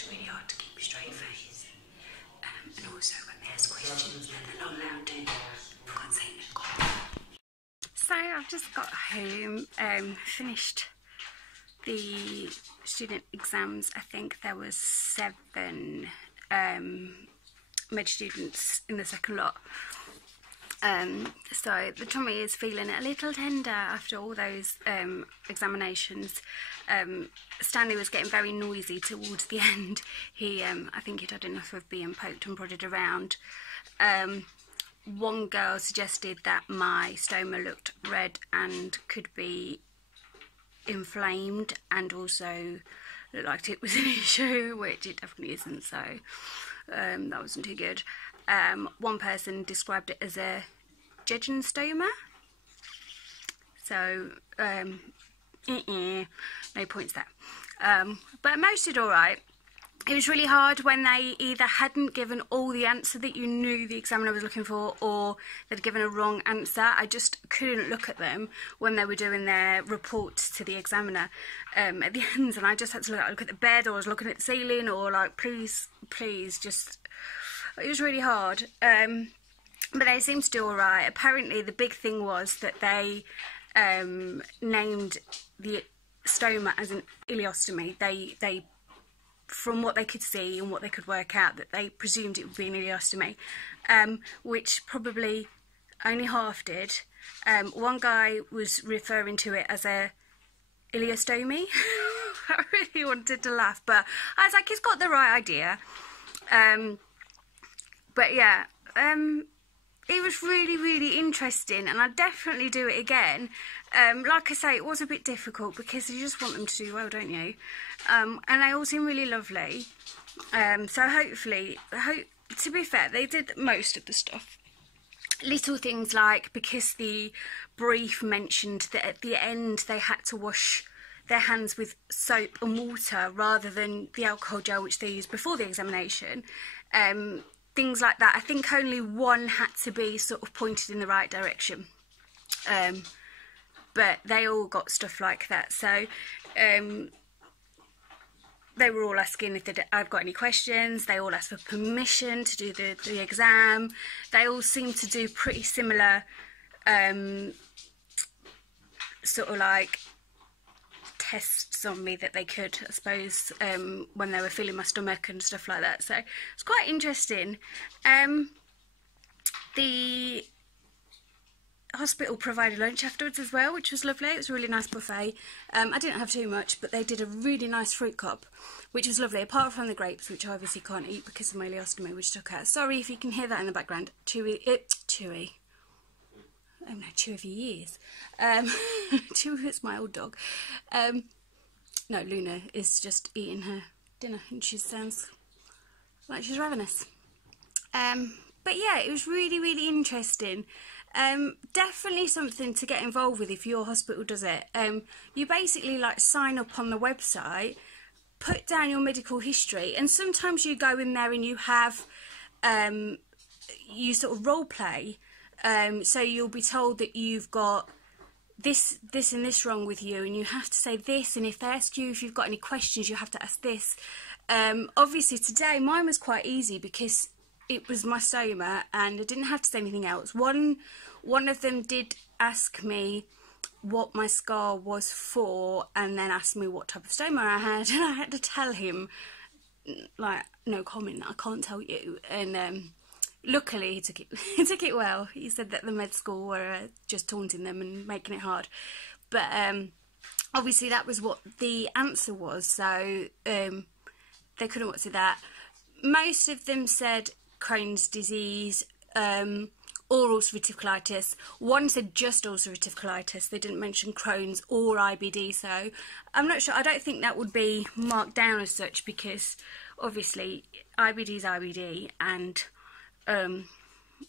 it's really hard to keep a straight face. And also when they ask questions that they're not allowed to, for God's sake, no comment. So I've just got home, finished the student exams. I think there was 7 med students in the second lot. So the tummy is feeling a little tender after all those examinations. Stanley was getting very noisy towards the end. He, I think he'd had enough of being poked and prodded around. One girl suggested that my stoma looked red and could be inflamed and also looked like it was an issue, which it definitely isn't, so that wasn't too good. One person described it as a stoma, so no points there. But most did alright. It was really hard when they either hadn't given all the answer that you knew the examiner was looking for, or they'd given a wrong answer. I just couldn't look at them when they were doing their reports to the examiner at the end, and I just had to look at the bed, or I was looking at the ceiling, or like, please, just... It was really hard, but they seemed to do all right. Apparently, the big thing was that they named the stoma as an ileostomy. They, from what they could see and what they could work out, that they presumed it would be an ileostomy, which probably only half did. One guy was referring to it as a ileostomy. I really wanted to laugh, but I was like, he's got the right idea. But yeah, it was really interesting, and I'd definitely do it again. Like I say, it was a bit difficult because you just want them to do well, don't you? And they all seem really lovely. So hopefully, to be fair, they did most of the stuff. Little things like, because the brief mentioned that at the end they had to wash their hands with soap and water rather than the alcohol gel which they used before the examination. Things like that. I think only one had to be sort of pointed in the right direction, but they all got stuff like that. So they were all asking if I've got any questions. They all asked for permission to do the exam. They all seemed to do pretty similar sort of like tests on me that they could, I suppose, when they were feeling my stomach and stuff like that. So it's quite interesting. The hospital provided lunch afterwards as well, which was lovely. It was a really nice buffet. I didn't have too much, but they did a really nice fruit cup, which was lovely, apart from the grapes, which I obviously can't eat because of my ileostomy, which took out. Sorry if you can hear that in the background. Chewy. Oh no, Chew of your years. Chew is my old dog. No, Luna is just eating her dinner and she sounds like she's ravenous. But yeah, it was really interesting. Definitely something to get involved with if your hospital does it. You basically like sign up on the website, put down your medical history, and sometimes you go in there and you have, you sort of role play. So you'll be told that you've got this and this wrong with you, and you have to say this, and if they ask you if you've got any questions, you have to ask this. Obviously today mine was quite easy because it was my stoma and I didn't have to say anything else. One of them did ask me what my scar was for, and then asked me what type of stoma I had, and I had to tell him, like, no comment, I can't tell you. And luckily he took it well. He said that the med school were just taunting them and making it hard, but obviously that was what the answer was, so they couldn't answer that. Most of them said Crohn's disease, or ulcerative colitis. One said just ulcerative colitis. They didn't mention Crohn's or IBD, so I'm not sure. I don't think that would be marked down as such, because obviously IBD is IBD, and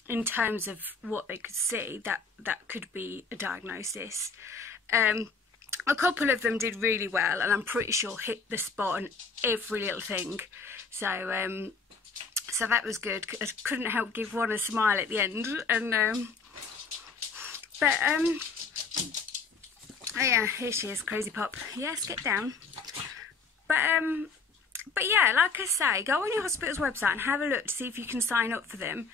in terms of what they could see, that could be a diagnosis. A couple of them did really well, and I'm pretty sure hit the spot on every little thing. So so that was good. I couldn't help give one a smile at the end. And oh yeah, here she is, Crazy Pop. Yes, get down. But But yeah, like I say, go on your hospital's website and have a look to see if you can sign up for them,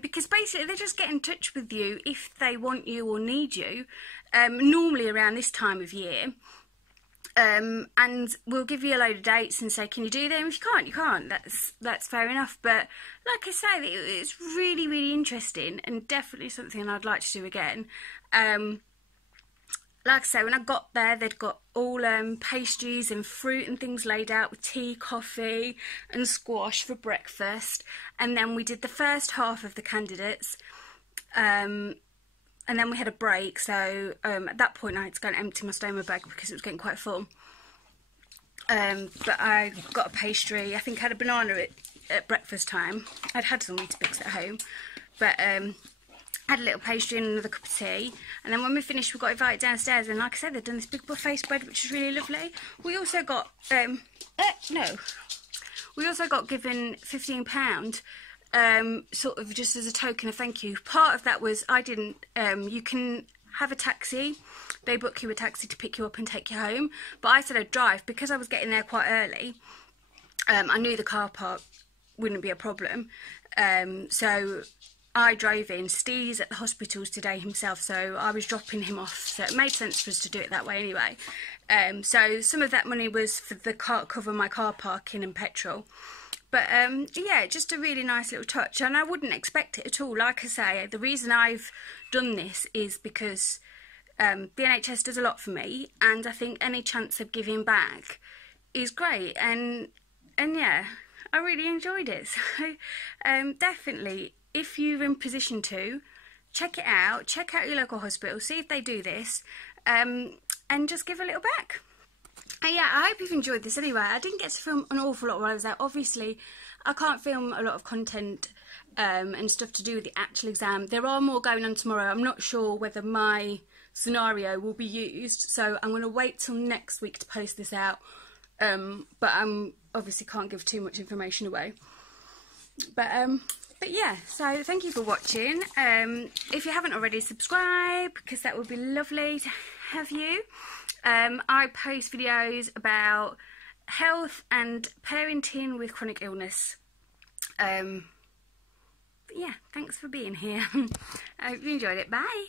because basically they just get in touch with you if they want you or need you, normally around this time of year. And we'll give you a load of dates and say, can you do them? If you can't, you can't. That's fair enough. But like I say, it's really, really interesting and definitely something I'd like to do again. Like I say, when I got there, they'd got all pastries and fruit and things laid out with tea, coffee and squash for breakfast. And then we did the first half of the candidates. And then we had a break, so at that point I had to go and empty my stoma bag because it was getting quite full. But I got a pastry. I think I had a banana at breakfast time. I'd had some Weetabix at home, but I had a little pastry and another cup of tea. And then when we finished, we got invited downstairs, and like I said, they'd done this big buffet spread, which was really lovely. We also got we also got given £15. Sort of just as a token of thank you. Part of that was you can have a taxi. They book you a taxi to pick you up and take you home. But I said I'd drive because I was getting there quite early. I knew the car park wouldn't be a problem. So I drove in. Steve's at the hospitals today himself, so I was dropping him off. So it made sense for us to do it that way anyway. So some of that money was for the cover my car parking and petrol. But yeah, just a really nice little touch, and I wouldn't expect it at all. Like I say, the reason I've done this is because the NHS does a lot for me, and I think any chance of giving back is great. And yeah, I really enjoyed it. So definitely, if you're in position to, check it out. Check out your local hospital, see if they do this, and just give a little back. Yeah, I hope you've enjoyed this anyway. I didn't get to film an awful lot while I was there. Obviously, I can't film a lot of content and stuff to do with the actual exam. There are more going on tomorrow. I'm not sure whether my scenario will be used, so I'm going to wait till next week to post this out. But I obviously can't give too much information away. But yeah, so thank you for watching. If you haven't already, subscribe, because that would be lovely to have you. I post videos about health and parenting with chronic illness. But yeah, thanks for being here. I hope you enjoyed it. Bye.